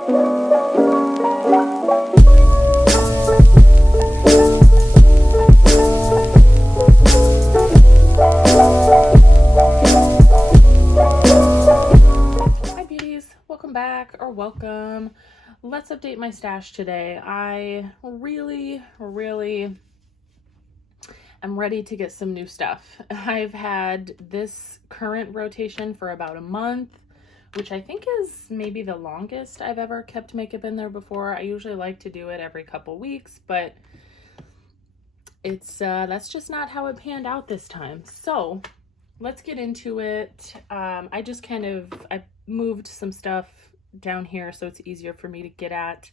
Hi beauties, welcome back or welcome. Let's update my stash today. I really am ready to get some new stuff. I've had this current rotation for about a month, which I think is maybe the longest I've ever kept makeup in there before. I usually like to do it every couple weeks, but it's that's just not how it panned out this time. So let's get into it. I moved some stuff down here so it's easier for me to get at.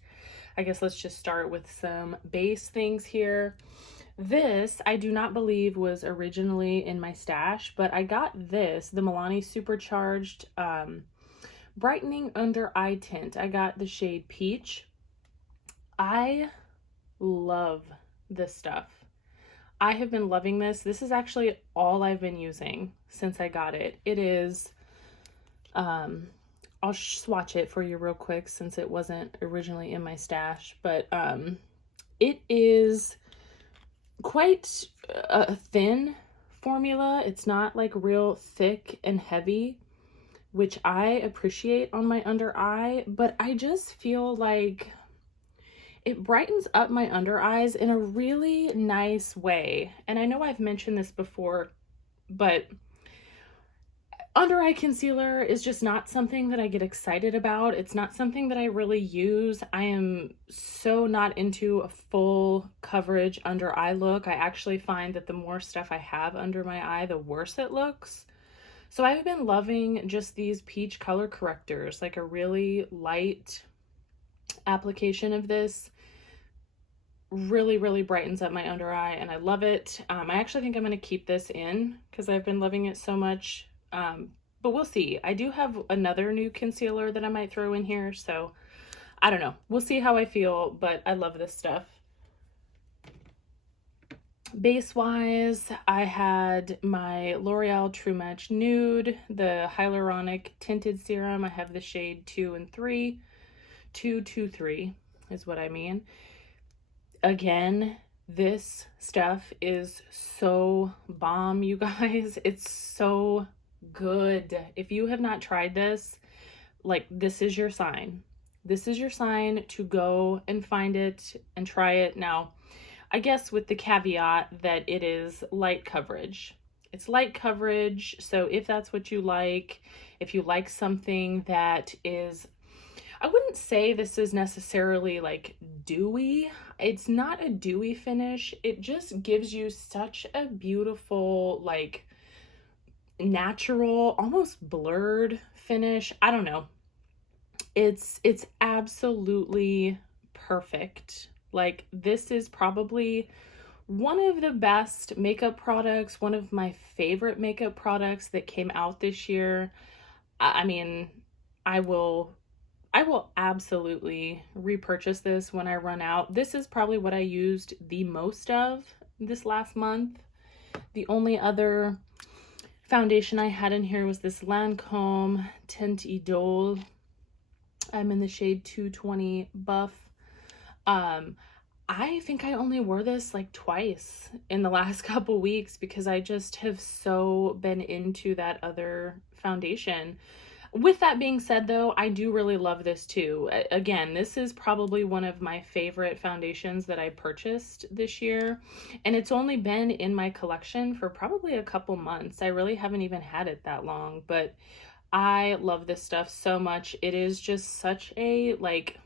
I guess let's just start with some base things here. This, I do not believe was originally in my stash, but I got this, the Milani Supercharged Brightening Under Eye Tint. I got the shade Peach. I love this stuff. I have been loving this. This is actually all I've been using since I got it. It is, I'll swatch it for you real quick since it wasn't originally in my stash, but it is quite a thin formula. It's not like real thick and heavy, which I appreciate on my under eye, but I just feel like it brightens up my under eyes in a really nice way. And I know I've mentioned this before, but under eye concealer is just not something that I get excited about. It's not something that I really use. I am so not into a full coverage under eye look. I actually find that the more stuff I have under my eye, the worse it looks. So I've been loving just these peach color correctors, like a really light application of this really brightens up my under eye and I love it. I actually think I'm going to keep this in because I've been loving it so much, but we'll see. I do have another new concealer that I might throw in here, so I don't know. We'll see how I feel, but I love this stuff. Base wise, I had my L'Oreal True Match Nude, the hyaluronic tinted serum. I have the shade 2 and 3. 223 is what I mean. Again, this stuff is so bomb, you guys. It's so good. If you have not tried this, like, this is your sign. This is your sign to go and find it and try it. Now, I guess with the caveat that it is light coverage. It's light coverage, so if that's what you like, if you like something that is, I wouldn't say this is necessarily like dewy. It's not a dewy finish. It just gives you such a beautiful, like, natural, almost blurred finish. I don't know. It's absolutely perfect. Like, this is probably one of the best makeup products, one of my favorite makeup products that came out this year. I mean, I will absolutely repurchase this when I run out. This is probably what I used the most of this last month. The only other foundation I had in here was this Lancome Teint Idole. I'm in the shade 220 Buff. I think I only wore this like twice in the last couple weeks because I just have so been into that other foundation. With that being said, though, I do really love this too. Again, this is probably one of my favorite foundations that I purchased this year, and it's only been in my collection for probably a couple months. I really haven't even had it that long, but I love this stuff so much. It is just such a, like,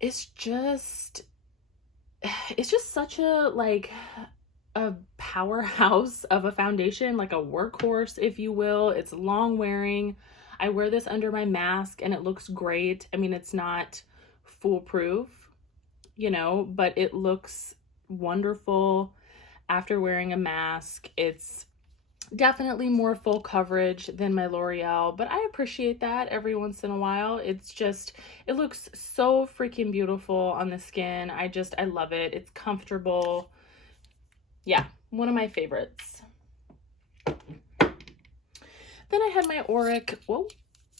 it's just such a, like, a powerhouse of a foundation, like a workhorse, if you will. It's long wearing. I wear this under my mask and it looks great. I mean, it's not foolproof, you know, but it looks wonderful after wearing a mask. It's definitely more full coverage than my L'Oreal, but I appreciate that every once in a while. It's just, it looks so freaking beautiful on the skin. I love it. It's comfortable. Yeah, one of my favorites. Then I had my Auric, whoa,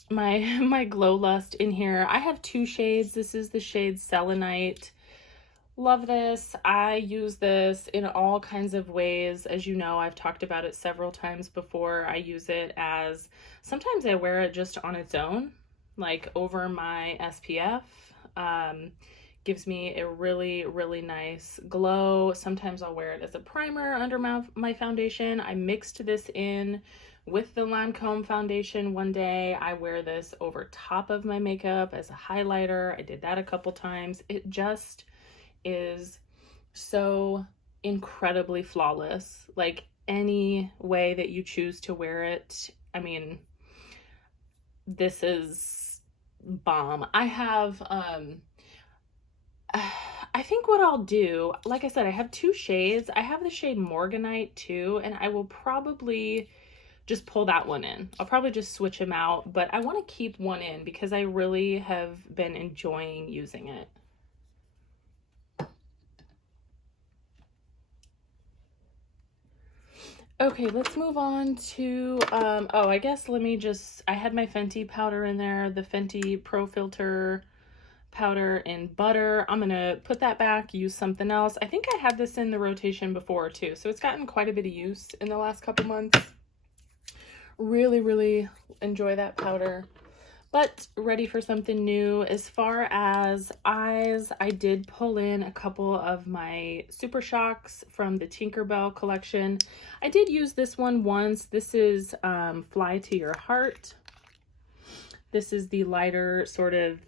my Glow Lust in here. I have two shades. This is the shade Selenite. Love this. I use this in all kinds of ways. As you know, I've talked about it several times before. I use it as, sometimes I wear it just on its own, like over my SPF. Gives me a really, really nice glow. Sometimes I'll wear it as a primer under my foundation. I mixed this in with the Lancome foundation one day. I wear this over top of my makeup as a highlighter. I did that a couple times. It just is so incredibly flawless. Like any way that you choose to wear it, I mean, this is bomb. I have I think what I'll do, like I said, I have two shades. I have the shade Morganite too, and I will probably just pull that one in. I'll probably just switch them out, but I want to keep one in because I really have been enjoying using it. Okay, let's move on to, oh, I guess let me just, I had my Fenty powder in there, the Fenty Pro Filter powder in butter. I'm gonna put that back, use something else. I think I had this in the rotation before too, so it's gotten quite a bit of use in the last couple months. Really, really enjoy that powder. But ready for something new. As far as eyes, I did pull in a couple of my Super Shocks from the Tinkerbell collection. I did use this one once. This is Fly to Your Heart. This is the lighter sort of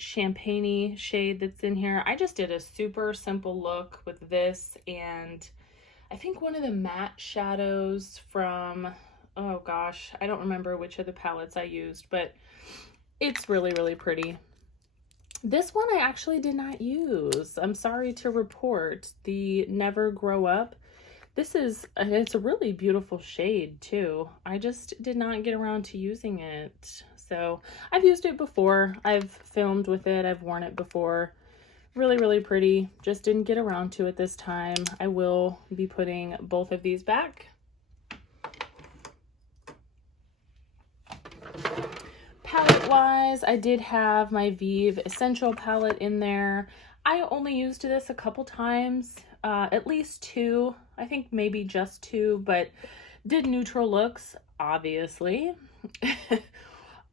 champagne-y shade that's in here. I just did a super simple look with this, and I think one of the matte shadows from, oh gosh, I don't remember which of the palettes I used, but it's really, really pretty. This one I actually did not use. I'm sorry to report. The Never Grow Up. This is, it's a really beautiful shade too. I just did not get around to using it. So I've used it before. I've filmed with it. I've worn it before. Really, really pretty. Just didn't get around to it this time. I will be putting both of these back. Palette wise, I did have my Vive Essential palette in there. I only used this a couple times, at least two, I think maybe just two, but did neutral looks, obviously.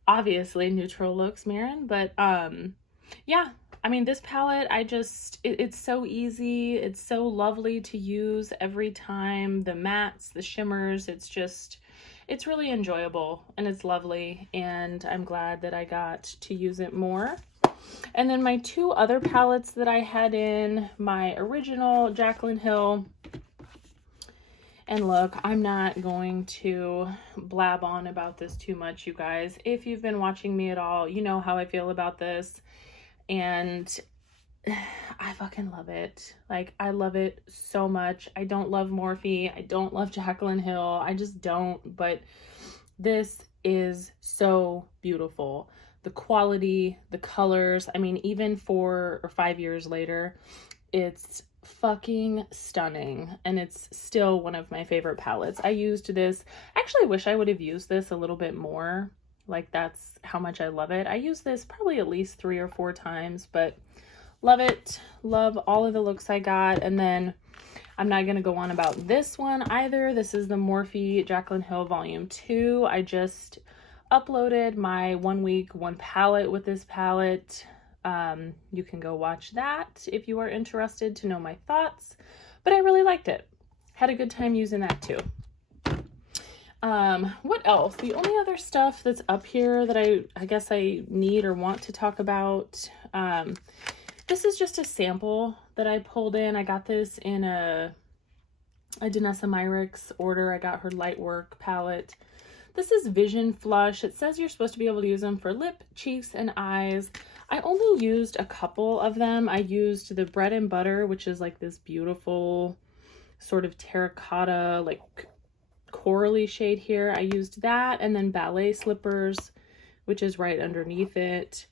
Obviously neutral looks, Marin, but yeah, I mean, this palette, it's so easy. It's so lovely to use every time. The mattes, the shimmers, it's really enjoyable and it's lovely, and I'm glad that I got to use it more. And then my two other palettes that I had in, my original Jaclyn Hill, and look, I'm not going to blab on about this too much, you guys. If you've been watching me at all, you know how I feel about this, and I fucking love it. Like, I love it so much. I don't love Morphe. I don't love Jaclyn Hill. I just don't. But this is so beautiful. The quality, the colors. I mean, even 4 or 5 years later, it's fucking stunning. And it's still one of my favorite palettes. I used this. Actually, I wish I would have used this a little bit more. Like, that's how much I love it. I used this probably at least 3 or 4 times, but love it. Love all of the looks I got. And then I'm not going to go on about this one either. This is the Morphe Jaclyn Hill Volume 2. I just uploaded my 1 week, 1 palette with this palette. You can go watch that if you are interested to know my thoughts. But I really liked it. Had a good time using that too. What else? The only other stuff that's up here that I guess I need or want to talk about, this is just a sample that I pulled in. I got this in a Danessa Myricks order. I got her Lightwork palette. This is Vision Flush. It says you're supposed to be able to use them for lip, cheeks, and eyes. I only used a couple of them. I used the Bread and Butter, which is like this beautiful sort of terracotta, like corally shade here. I used that, and then Ballet Slippers, which is right underneath it.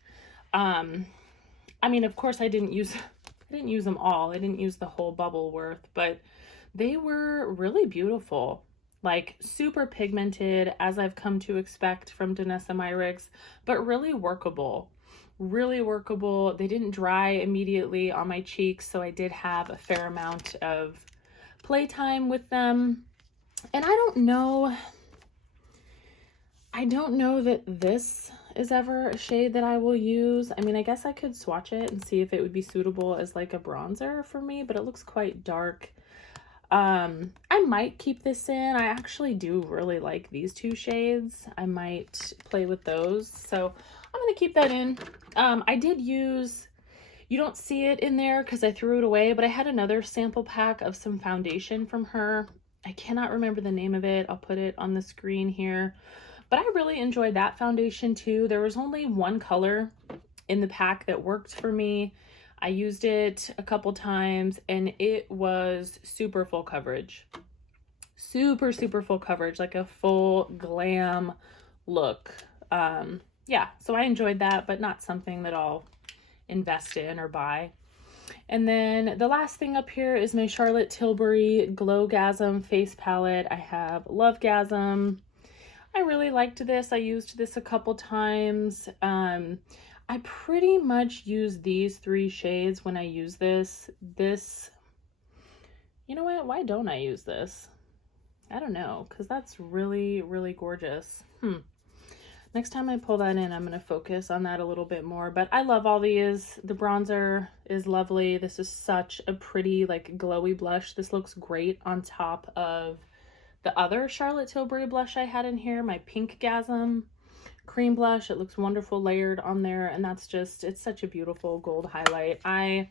I mean, of course, I didn't use them all. I didn't use the whole bubble worth, but they were really beautiful. Like super pigmented, as I've come to expect from Danessa Myricks, but really workable. Really workable. They didn't dry immediately on my cheeks, so I did have a fair amount of playtime with them. And I don't know that this is ever a shade that I will use. I mean, I guess I could swatch it and see if it would be suitable as like a bronzer for me, but it looks quite dark. I might keep this in. I actually do really like these two shades. I might play with those. So I'm going to keep that in. I did use, you don't see it in there because I threw it away, but I had another sample pack of some foundation from her. I cannot remember the name of it. I'll put it on the screen here. But I really enjoyed that foundation too. There was only one color in the pack that worked for me. I used it a couple times and it was super full coverage. Super full coverage, like a full glam look. Yeah, so I enjoyed that, but not something that I'll invest in or buy. And then the last thing up here is my Charlotte Tilbury Glowgasm face palette. I have Lovegasm. I really liked this. I used this a couple times. I pretty much use these three shades when I use this. You know what? Why don't I use this? I don't know, because that's really gorgeous. Next time I pull that in, I'm going to focus on that a little bit more. But I love all these. The bronzer is lovely. This is such a pretty, like, glowy blush. This looks great on top of the other Charlotte Tilbury blush I had in here, my Pink Gasm cream blush. It looks wonderful layered on there, and that's just, it's such a beautiful gold highlight. I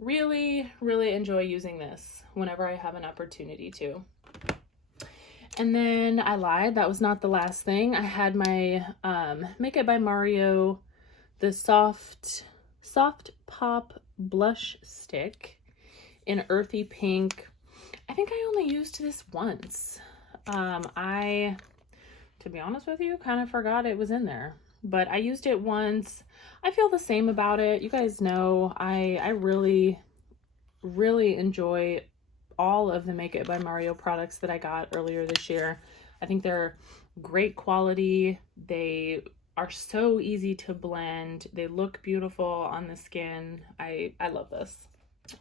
really enjoy using this whenever I have an opportunity to. And then I lied, that was not the last thing. I had my Makeup by Mario, the soft pop blush stick in earthy pink. I think I only used this once. I, to be honest with you, kind of forgot it was in there, but I used it once. I feel the same about it. You guys know I really enjoy all of the Makeup by Mario products that I got earlier this year. I think they're great quality. They are so easy to blend. They look beautiful on the skin. I love this.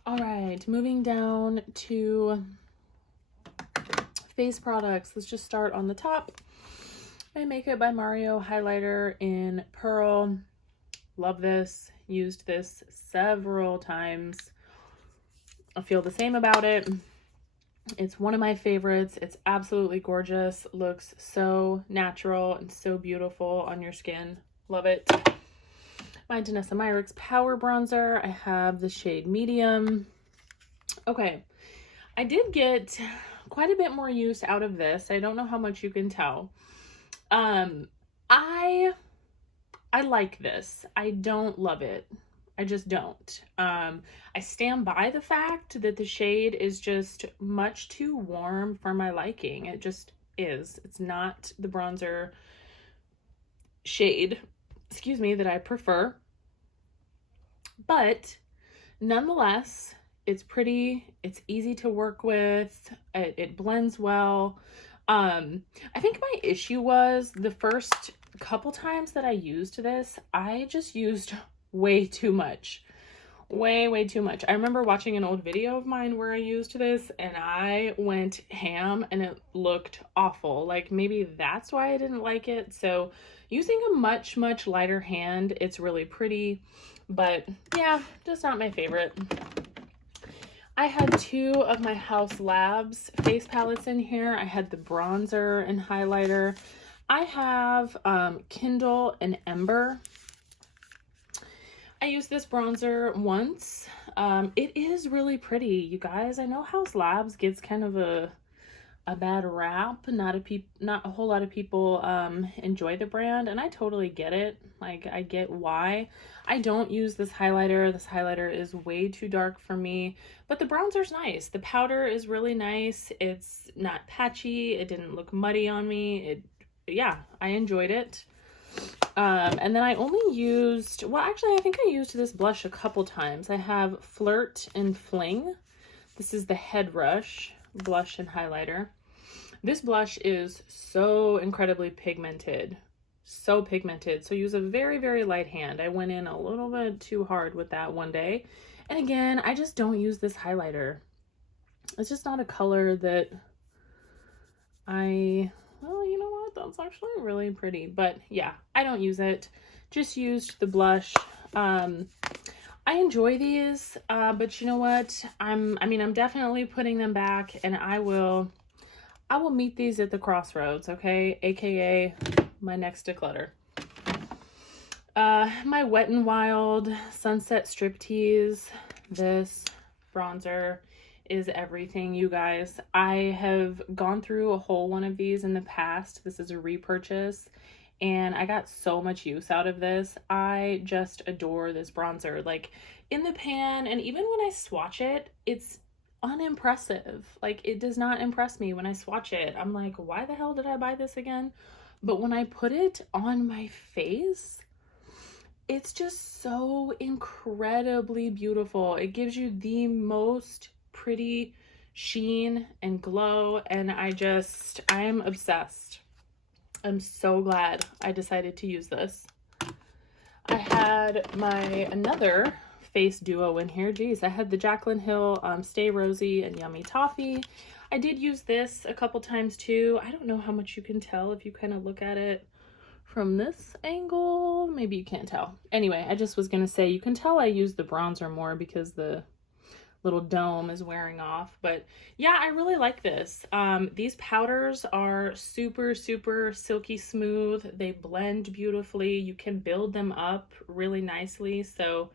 All right, moving down to face products. Let's just start on the top. My Makeup by Mario highlighter in Pearl. Love this. Used this several times. I feel the same about it. It's one of my favorites. It's absolutely gorgeous. Looks so natural and so beautiful on your skin. Love it. My Danessa Myricks Power Bronzer. I have the shade Medium. Okay, I did get quite a bit more use out of this. I don't know how much you can tell. I like this. I don't love it. I just don't. I stand by the fact that the shade is just much too warm for my liking. It just is. It's not the bronzer shade, excuse me, that I prefer. But nonetheless, it's pretty, it's easy to work with, it blends well. I think my issue was the first couple times that I used this, I just used way too much. Way too much. I remember watching an old video of mine where I used this and I went ham and it looked awful. Like maybe that's why I didn't like it. So using a much lighter hand, it's really pretty, but yeah, just not my favorite. I had two of my House Labs face palettes in here. I had the bronzer and highlighter. I have Kindle and Ember. I used this bronzer once. It is really pretty, you guys. I know House Labs gets kind of a bad rap. Not a whole lot of people enjoy the brand, and I totally get it. Like, I get why. I don't use this highlighter. This highlighter is way too dark for me, but the bronzer's nice. The powder is really nice. It's not patchy. It didn't look muddy on me. Yeah, I enjoyed it. And then I only used, well, actually, I think I used this blush a couple times. I have Flirt and Fling. This is the Head Rush blush and highlighter. This blush is so incredibly pigmented. So pigmented. So use a very, very light hand. I went in a little bit too hard with that one day. And again, I just don't use this highlighter. It's just not a color that well, you know what? That's actually really pretty. But yeah, I don't use it. Just used the blush. I enjoy these, but you know what? I'm definitely putting them back, and I will meet these at the crossroads, okay? AKA my next declutter. My Wet n Wild Sunset Striptease. This bronzer is everything, you guys. I have gone through a whole one of these in the past. This is a repurchase, and I got so much use out of this. I just adore this bronzer. Like, in the pan, and even when I swatch it, it's unimpressive. Like, it does not impress me when I swatch it. I'm like, why the hell did I buy this again? But when I put it on my face, it's just so incredibly beautiful. It gives you the most pretty sheen and glow, and I am obsessed. I'm so glad I decided to use this. I had another face duo in here. Geez, I had the Jaclyn Hill Stay Rosy and Yummy Toffee. I did use this a couple times too. I don't know how much you can tell if you kind of look at it from this angle. Maybe you can't tell. Anyway, I just was gonna say, you can tell I use the bronzer more because the little dome is wearing off. But yeah, I really like this. These powders are super, super silky smooth. They blend beautifully. You can build them up really nicely. So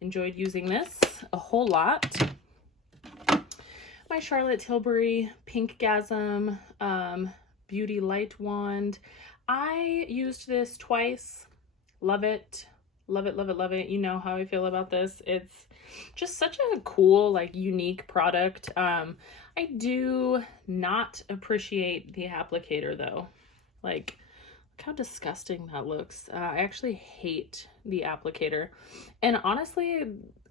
enjoyed using this a whole lot. My Charlotte Tilbury Pinkgasm Beauty Light Wand. I used this twice. Love it. Love it, love it, love it. You know how I feel about this. It's just such a cool, like, unique product. I do not appreciate the applicator though. Like, look how disgusting that looks. I actually hate the applicator. And honestly,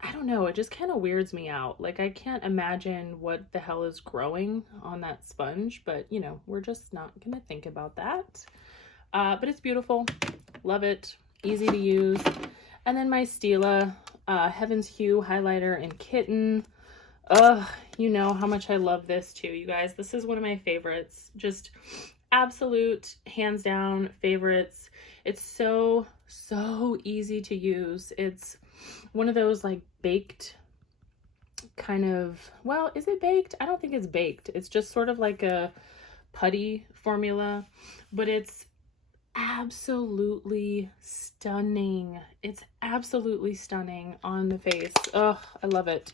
I don't know, it just kind of weirds me out. Like, I can't imagine what the hell is growing on that sponge, but you know, we're just not gonna think about that. But it's beautiful. Love it. Easy to use. And then my Stila Heaven's Hue highlighter in Kitten. Ugh, you know how much I love this too, you guys. This is one of my favorites. Just absolute, hands down favorites. It's so, so easy to use. It's one of those like baked kind of, well, is it baked? I don't think it's baked. It's just sort of like a putty formula, but it's absolutely stunning. It's absolutely stunning on the face. Oh, I love it.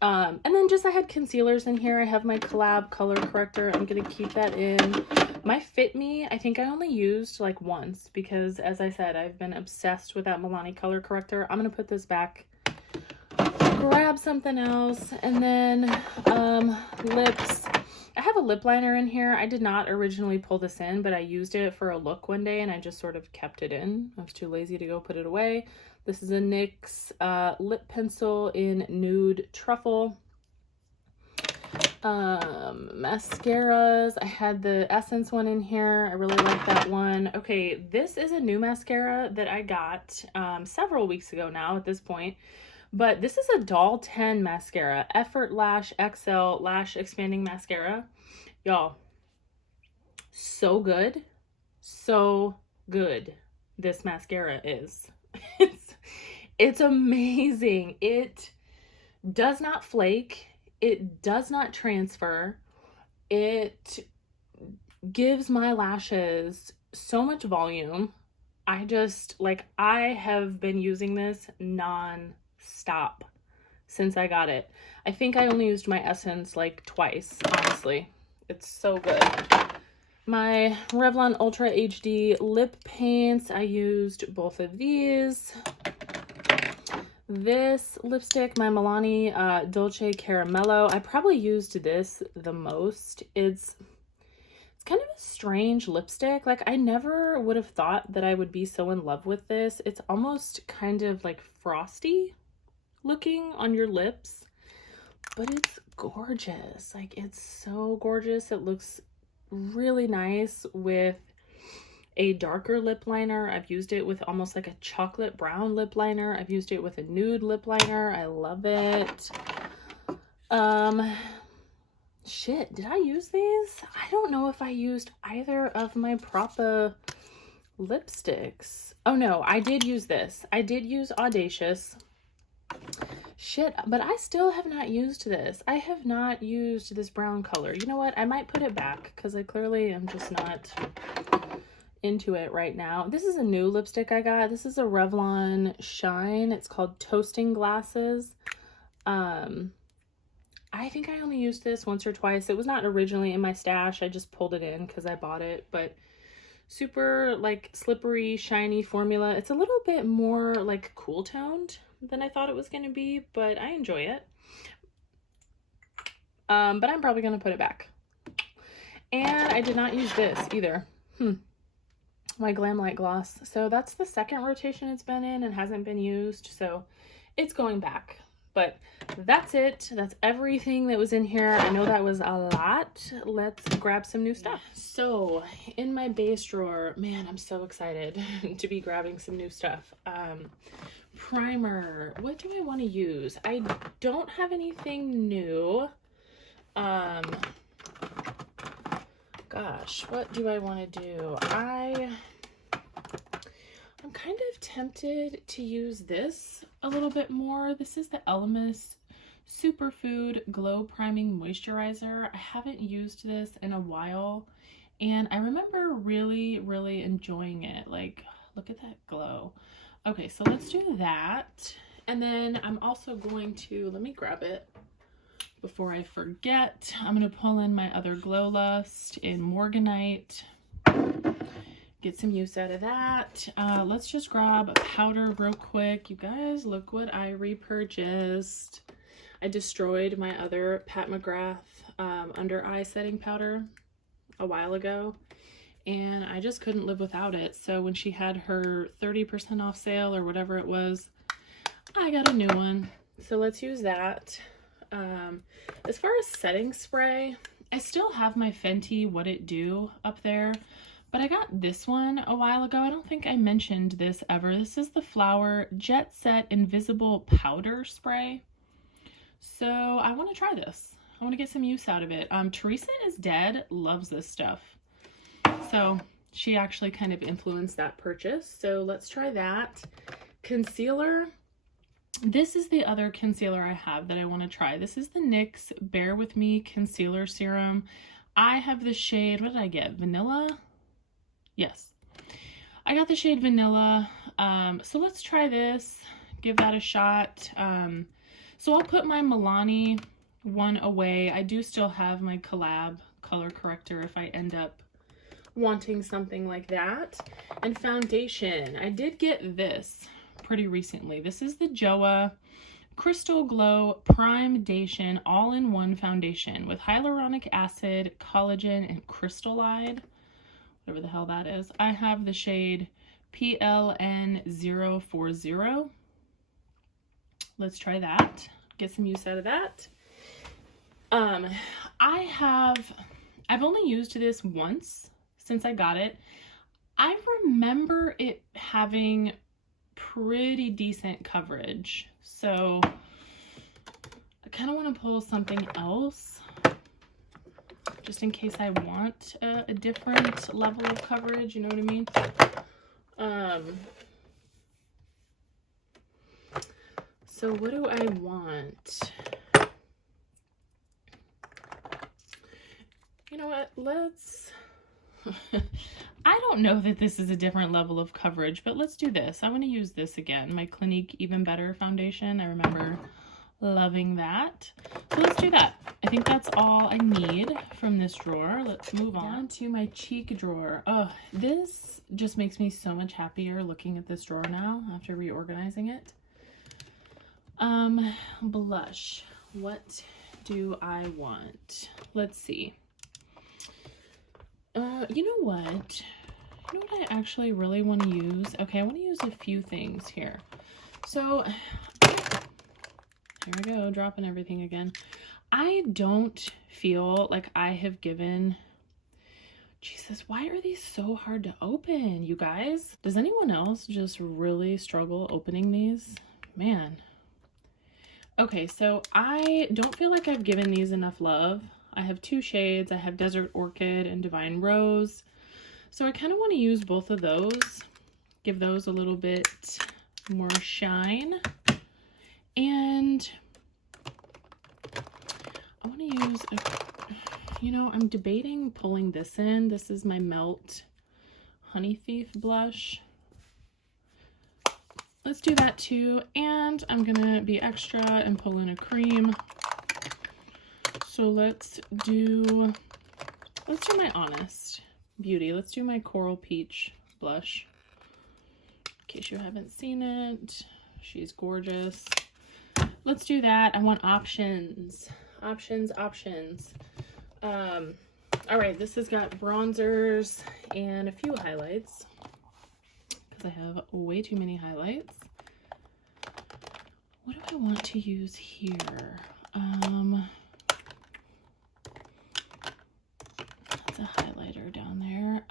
And then just I had concealers in here. I have my Collab color corrector. I'm gonna keep that in. My Fit Me, I think I only used like once because, as I said, I've been obsessed with that Milani color corrector. I'm gonna put this back, grab something else, and then lips. I have a lip liner in here. I did not originally pull this in, but I used it for a look one day and I just sort of kept it in. I was too lazy to go put it away. This is a NYX lip pencil in Nude Truffle. Mascaras. I had the Essence one in here. I really like that one. Okay, this is a new mascara that I got several weeks ago now at this point. But this is a Doll 10 mascara, Effort Lash XL Lash Expanding Mascara. Y'all, so good. So good this mascara is. It's amazing. It does not flake. It does not transfer. It gives my lashes so much volume. I have been using this non-stop since I got it. I think I only used my Essence like twice, honestly. It's so good. My Revlon Ultra HD lip paints, I used both of these. This lipstick, my Milani Dolce Caramello, I probably used this the most. It's kind of a strange lipstick. Like, I never would have thought that I would be so in love with this. It's almost kind of like frosty looking on your lips, but it's gorgeous. Like, it's so gorgeous. It looks really nice with a darker lip liner. I've used it with almost like a chocolate brown lip liner. I've used it with a nude lip liner. I love it. Shit, did I use these? I don't know if I used either of my Propa lipsticks. Oh no, I did use this. I did use Audacious. Shit, but I still have not used this. I have not used this brown color. You know what? I might put it back because I clearly am just not into it right now. This is a new lipstick I got. This is a Revlon Shine. It's called Toasting Glasses. I think I only used this once or twice. It was not originally in my stash. I just pulled it in because I bought it, but super like slippery, shiny formula. It's a little bit more like cool toned than I thought it was going to be, but I enjoy it. But I'm probably going to put it back. And I did not use this either. My Glam Light Gloss. So that's the second rotation it's been in and hasn't been used. So it's going back. But that's it. That's everything that was in here. I know that was a lot. Let's grab some new stuff. So in my base drawer, man, I'm so excited to be grabbing some new stuff. Primer. What do I want to use? I don't have anything new. Gosh, what do I want to do? I'm kind of tempted to use this a little bit more. This is the Elemis Superfood Glow Priming Moisturizer. I haven't used this in a while, and I remember really, really enjoying it. Like, look at that glow. Okay, so let's do that. And then I'm also going to, let me grab it before I forget. I'm going to pull in my other Glow Lust in Morganite. Get some use out of that. Let's just grab a powder real quick. You guys, look what I repurchased. I destroyed my other Pat McGrath under eye setting powder a while ago, and I just couldn't live without it. So when she had her 30% off sale or whatever it was, I got a new one. So let's use that. As far as setting spray, I still have my Fenty What It Do up there. But I got this one a while ago. I don't think I mentioned this ever. This is the Flower Jet Set Invisible Powder Spray. So I want to try this. I want to get some use out of it. Teresa is Dead loves this stuff. So she actually kind of influenced that purchase. So let's try that. Concealer. This is the other concealer I have that I want to try. This is the NYX Bear With Me Concealer Serum. I have the shade, what did I get? Vanilla? Yes, I got the shade Vanilla. So let's try this, give that a shot. So I'll put my Milani one away. I do still have my Collab color corrector if I end up wanting something like that. And foundation, I did get this pretty recently. This is the JOA Crystal Glow Prime-dation All-in-One Foundation with hyaluronic acid, collagen, and crystallide. Whatever the hell that is. I have the shade PLN040. Let's try that. Get some use out of that. I've only used this once since I got it. I remember it having pretty decent coverage. So I kind of want to pull something else, just in case I want a different level of coverage, you know what I mean? So what do I want? You know what, let's, I don't know that this is a different level of coverage, but let's do this. I want to use this again, my Clinique Even Better foundation. I remember loving that. So let's do that. I think that's all I need from this drawer. Let's move on to my cheek drawer. Oh, this just makes me so much happier looking at this drawer now after reorganizing it. Blush. What do I want? Let's see. You know what? You know what I actually really want to use? Okay, I want to use a few things here. So here we go, dropping everything again. I don't feel like I have given Jesus, why are these so hard to open, you guys? Does anyone else just really struggle opening these? Man. Okay, so I don't feel like I've given these enough love. I have two shades. I have Desert Orchid and Divine Rose. So I kind of want to use both of those, give those a little bit more shine. And I want to use, you know, I'm debating pulling this in. This is my Melt Honey Thief blush. Let's do that too. And I'm gonna be extra and pull in a cream. So let's do my Honest Beauty. Let's do my Coral Peach blush. In case you haven't seen it, she's gorgeous. Let's do that. I want options. Options. All right, this has got bronzers and a few highlights because I have way too many highlights. What do I want to use here? That's a highlighter down there.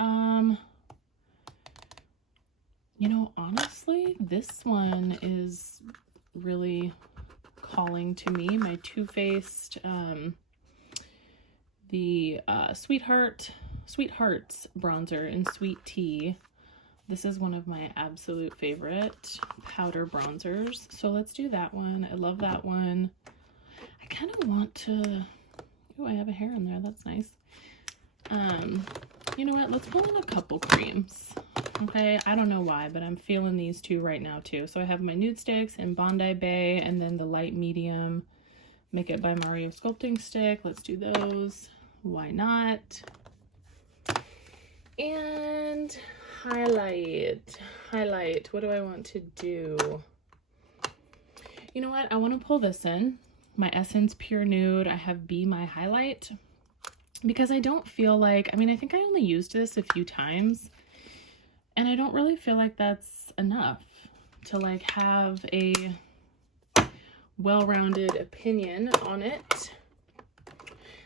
You know, honestly, this one is really calling to me. My Too Faced, the Sweethearts bronzer in Sweet Tea. This is one of my absolute favorite powder bronzers. So let's do that one. I love that one. I kind of want to, oh, I have a hair in there. That's nice. You know what? Let's pull in a couple creams. Okay, I don't know why, but I'm feeling these two right now too. So I have my Nude Sticks in Bondi Bay and then the light medium Make It by Mario sculpting stick. Let's do those. Why not? And highlight. What do I want to do? You know what? I want to pull this in. My Essence Pure Nude. I have Be My Highlight because I don't feel like, I mean, I think I only used this a few times and I don't really feel like that's enough to like have a well-rounded opinion on it.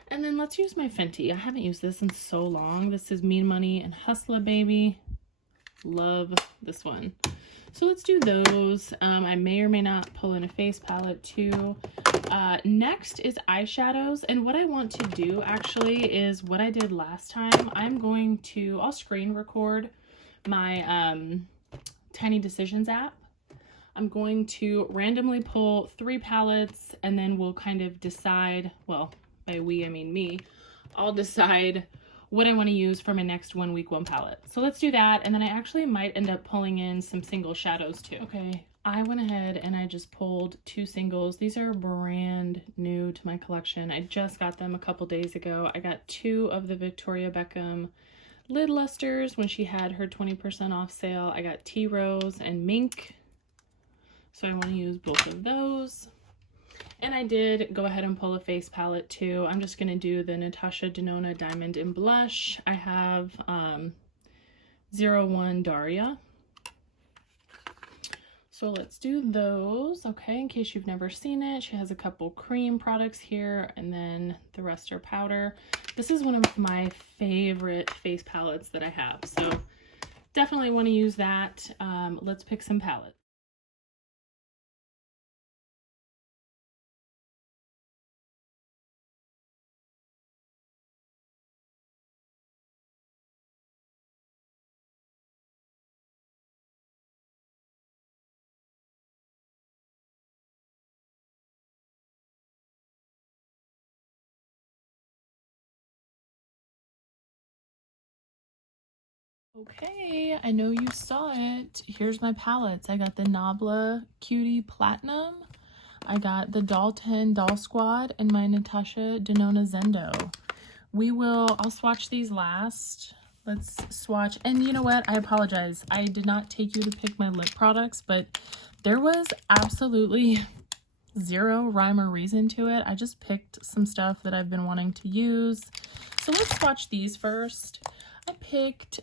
And then let's use my Fenty. I haven't used this in so long. This is Mean Money and Hustler Baby. Love this one. So let's do those. I may or may not pull in a face palette too. Next is eyeshadows. And what I want to do actually is what I did last time. I'll screen record my Tiny Decisions app. I'm going to randomly pull 3 palettes and then we'll kind of decide, well, by we, I mean me, I'll decide what I want to use for my next 1 week 1 palette. So let's do that. And then I actually might end up pulling in some single shadows too. Okay, I went ahead and I just pulled 2 singles. These are brand new to my collection. I just got them a couple days ago. I got 2 of the Victoria Beckham lid lusters when she had her 20% off sale. I got Tea Rose and Mink. So I want to use both of those. And I did go ahead and pull a face palette too. I'm just going to do the Natasha Denona Diamond in Blush. I have 01 Daria. So let's do those. Okay, in case you've never seen it, she has a couple cream products here and then the rest are powder. This is one of my favorite face palettes that I have. So definitely want to use that. Let's pick some palettes. Okay, I know you saw it. Here's my palettes. I got the Nabla Cutie Platinum. I got the Dalton Doll Squad and my Natasha Denona Zendo. I'll swatch these last. Let's swatch. And you know what? I apologize. I did not take you to pick my lip products, but there was absolutely zero rhyme or reason to it. I just picked some stuff that I've been wanting to use. So let's swatch these first.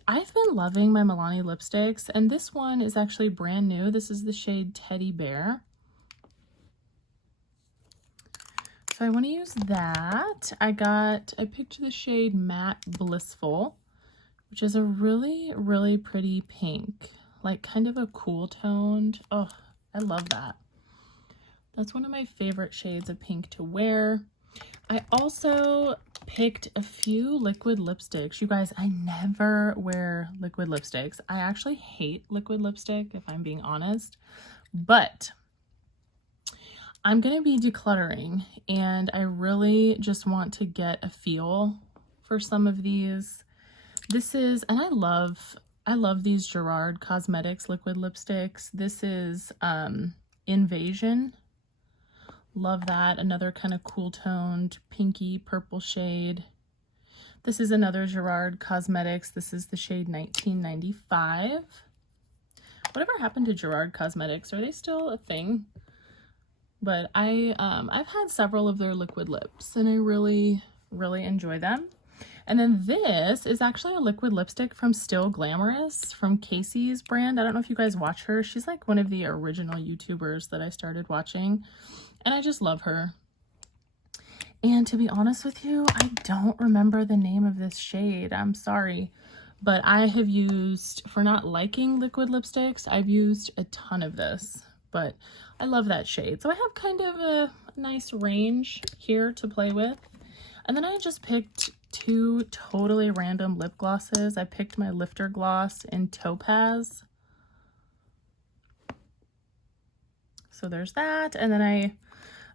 I've been loving my Milani lipsticks, and this one is actually brand new. This is the shade Teddy Bear. So I want to use that. I picked the shade Matte Blissful. which is a really, really pretty pink, like kind of a cool toned. Oh, I love that. That's one of my favorite shades of pink to wear. I also picked a few liquid lipsticks. You guys, I never wear liquid lipsticks. I actually hate liquid lipstick, if I'm being honest, but I'm going to be decluttering and I really just want to get a feel for some of these. This is, and I love these Gerard Cosmetics liquid lipsticks. This is Invasion. Love that. Another kind of cool toned pinky purple shade. This is another Gerard Cosmetics. This is the shade 1995. Whatever happened to Gerard Cosmetics? Are they still a thing? But I've had several of their liquid lips and I really, really enjoy them. And then this is actually a liquid lipstick from Still Glamorous, from Casey's brand. I don't know if you guys watch her. She's like one of the original YouTubers that I started watching, and I just love her. And to be honest with you, I don't remember the name of this shade. I'm sorry, but I have used, for not liking liquid lipsticks, I've used a ton of this, but I love that shade. So I have kind of a nice range here to play with. And then I just picked two totally random lip glosses. I picked my Lifter Gloss in Topaz. So there's that. And then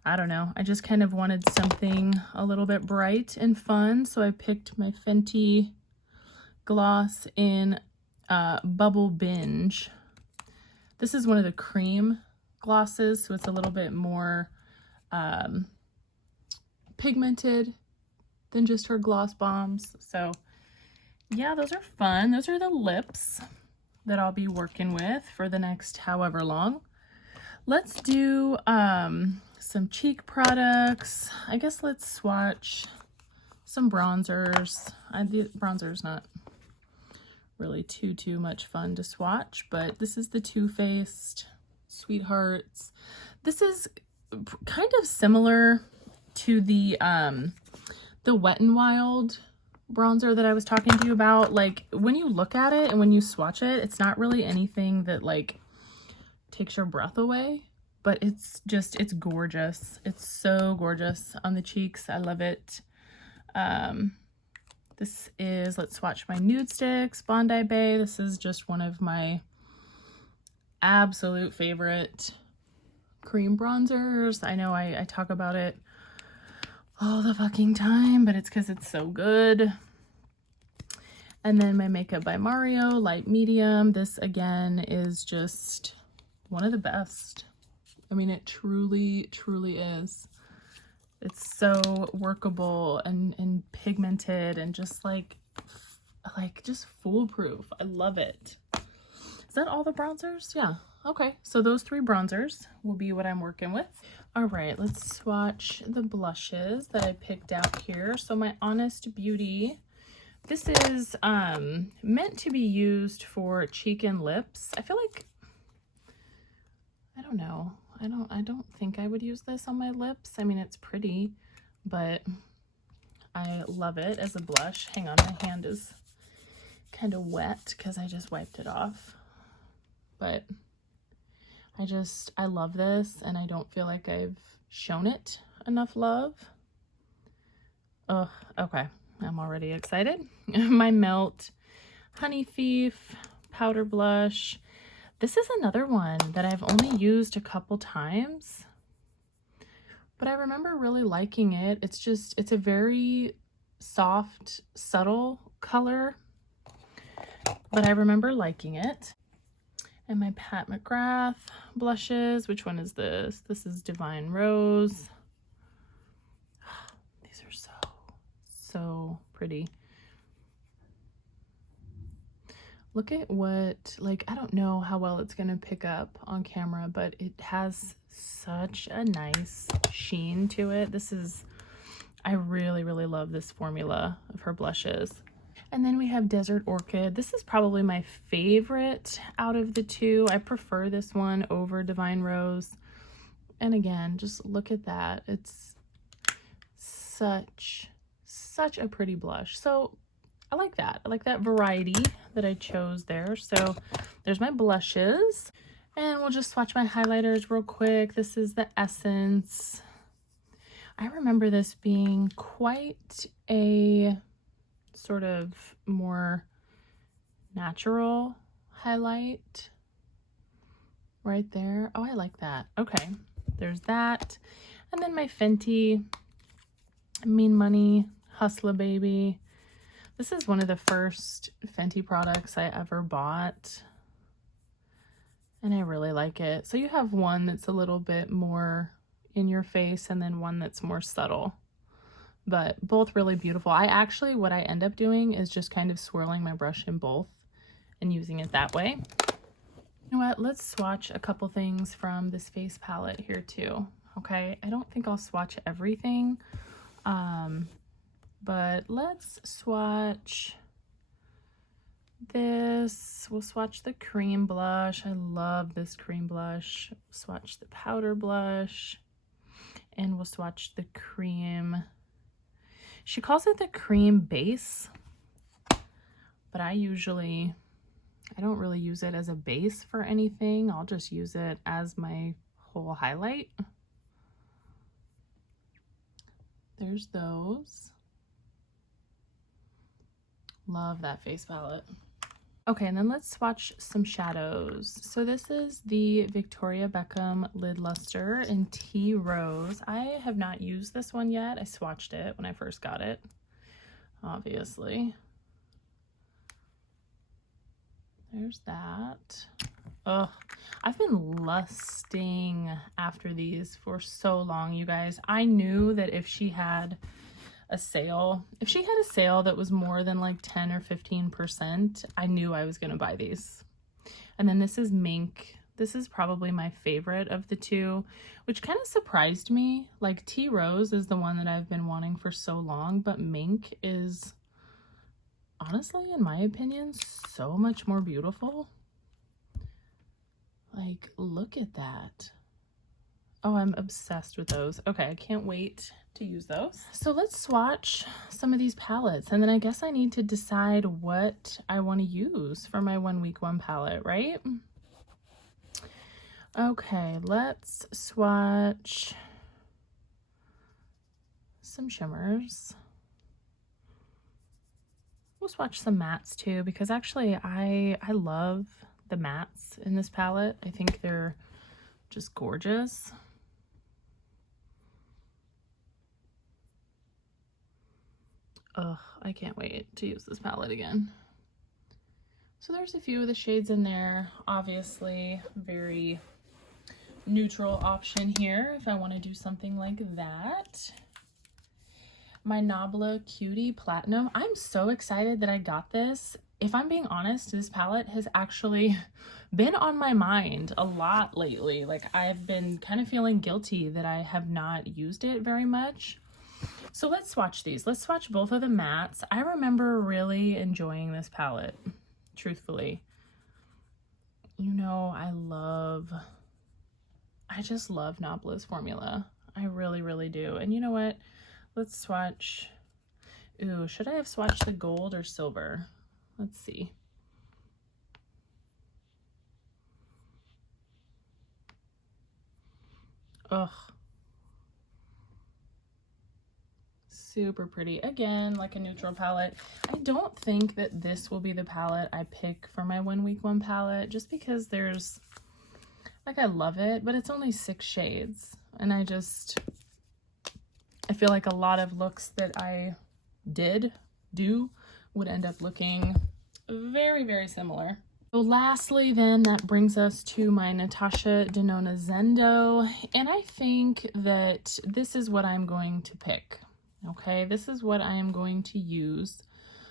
I don't know, I just kind of wanted something a little bit bright and fun. So I picked my Fenty gloss in Bubble Binge. This is one of the cream glosses, so it's a little bit more pigmented than just her gloss bombs. So yeah, those are fun. Those are the lips that I'll be working with for the next however long. Let's do some cheek products. I guess let's swatch some bronzers. The bronzer's not really too much fun to swatch, but this is the Too Faced Sweethearts. This is kind of similar to the Wet n Wild bronzer that I was talking to you about. Like, when you look at it and when you swatch it, it's not really anything that like takes your breath away, but it's gorgeous. It's so gorgeous on the cheeks. I love it. This is, let's swatch my nude sticks, Bondi Bay. This is just one of my absolute favorite cream bronzers. I know I talk about it all the fucking time, but it's because it's so good. And then my Makeup by Mario light medium. This again is just one of the best. I mean, it truly is. It's so workable and pigmented and just like just foolproof. I love it. Is that all the bronzers? Yeah. Okay, so those three bronzers will be what I'm working with. All right, let's swatch the blushes that I picked out here. So my Honest Beauty, this is meant to be used for cheek and lips. I feel like, I don't know. I don't think I would use this on my lips. I mean, it's pretty, but I love it as a blush. Hang on, my hand is kind of wet because I just wiped it off. But I love this, and I don't feel like I've shown it enough love. Oh, okay. I'm already excited. My Melt Honey Thief powder blush. This is another one that I've only used a couple times, but I remember really liking it. It's a very soft, subtle color, but I remember liking it. And my Pat McGrath blushes. Which one is this? This is Divine Rose. These are so pretty. Look at what, like, I don't know how well it's going to pick up on camera, but it has such a nice sheen to it. I really love this formula of her blushes. And then we have Desert Orchid. This is probably my favorite out of the two. I prefer this one over Divine Rose. And again, just look at that. It's such a pretty blush. So I like that. I like that variety that I chose there. So there's my blushes. And we'll just swatch my highlighters real quick. This is the Essence. I remember this being quite a sort of more natural highlight right there. Oh, I like that. Okay, there's that. And then my Fenty Mean Money Hustler Baby. This is one of the first Fenty products I ever bought, and I really like it. So you have one that's a little bit more in your face and then one that's more subtle, but both really beautiful. What I end up doing is just kind of swirling my brush in both and using it that way. You know what? Let's swatch a couple things from this face palette here too. Okay, I don't think I'll swatch everything, but let's swatch this. We'll swatch the cream blush. I love this cream blush. Swatch the powder blush, and we'll swatch the cream. She calls it the cream base, but I don't really use it as a base for anything. I'll just use it as my whole highlight. There's those. Love that face palette. Okay, and then let's swatch some shadows. So this is the Victoria Beckham Lid Luster in Tea Rose. I have not used this one yet. I swatched it when I first got it, obviously. There's that. Oh, I've been lusting after these for so long, you guys. I knew that if she had a sale that was more than like 10 or 15%, I knew I was going to buy these. And then this is Mink. This is probably my favorite of the two, which kind of surprised me. Like Tea Rose is the one that I've been wanting for so long, but Mink is, honestly, in my opinion, so much more beautiful. Like, look at that. Oh, I'm obsessed with those. Okay, I can't wait to use those. So let's swatch some of these palettes, and then I guess I need to decide what I want to use for my 1 week 1 palette, right? Okay, let's swatch some shimmers. We'll swatch some mattes too, because actually I love the mattes in this palette. I think they're just gorgeous. Ugh, I can't wait to use this palette again. So there's a few of the shades in there. Obviously, very neutral option here if I want to do something like that. My Nabla Cutie Platinum. I'm so excited that I got this. If I'm being honest, this palette has actually been on my mind a lot lately. Like, I've been kind of feeling guilty that I have not used it very much. So let's swatch these. Let's swatch both of the mattes. I remember really enjoying this palette, truthfully. You know, I just love Nabla's formula. I really, really do. And you know what? Let's swatch. Ooh, should I have swatched the gold or silver? Let's see. Ugh. Super pretty. Again, like a neutral palette. I don't think that this will be the palette I pick for my 1 week 1 palette, just because there's, like, I love it, but it's only 6 shades. And I feel like a lot of looks that I do would end up looking very, very similar. So lastly, then, that brings us to my Natasha Denona Zendo, and I think that this is what I'm going to pick. Okay, this is what I am going to use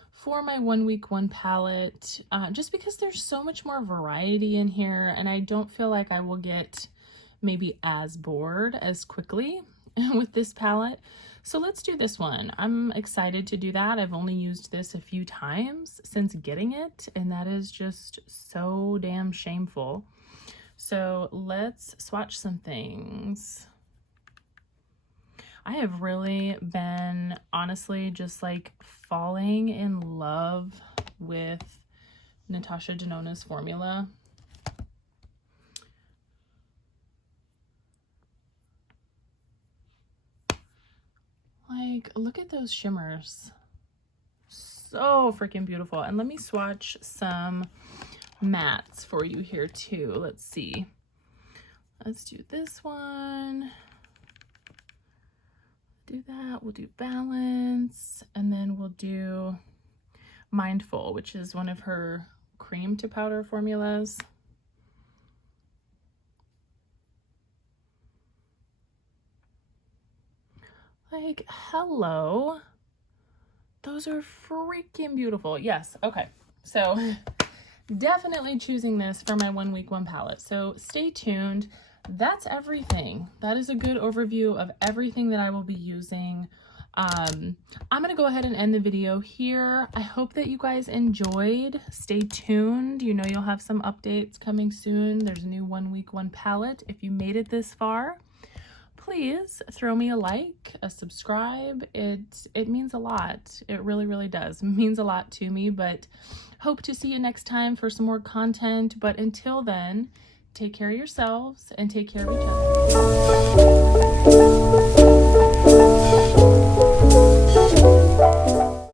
for my 1 week 1 palette, just because there's so much more variety in here, and I don't feel like I will get maybe as bored as quickly with this palette. So let's do this one. I'm excited to do that. I've only used this a few times since getting it, and that is just so damn shameful. So let's swatch some things. I have really been, honestly, just like falling in love with Natasha Denona's formula. Like, look at those shimmers. So freaking beautiful. And let me swatch some mattes for you here too. Let's see. Let's do this one. Do that. We'll do Balance. And then we'll do Mindful, which is one of her cream to powder formulas. Like, hello. Those are freaking beautiful. Yes. Okay. So definitely choosing this for my 1 week 1 palette. So stay tuned. That's everything. That is a good overview of everything that I will be using. I'm going to go ahead and end the video here. I hope that you guys enjoyed. Stay tuned. You know, you'll have some updates coming soon. There's a new 1 week 1 palette. If you made it this far, please throw me a like, a subscribe. It means a lot. It really, really does. It means a lot to me, but hope to see you next time for some more content. But until then, take care of yourselves and take care of each other.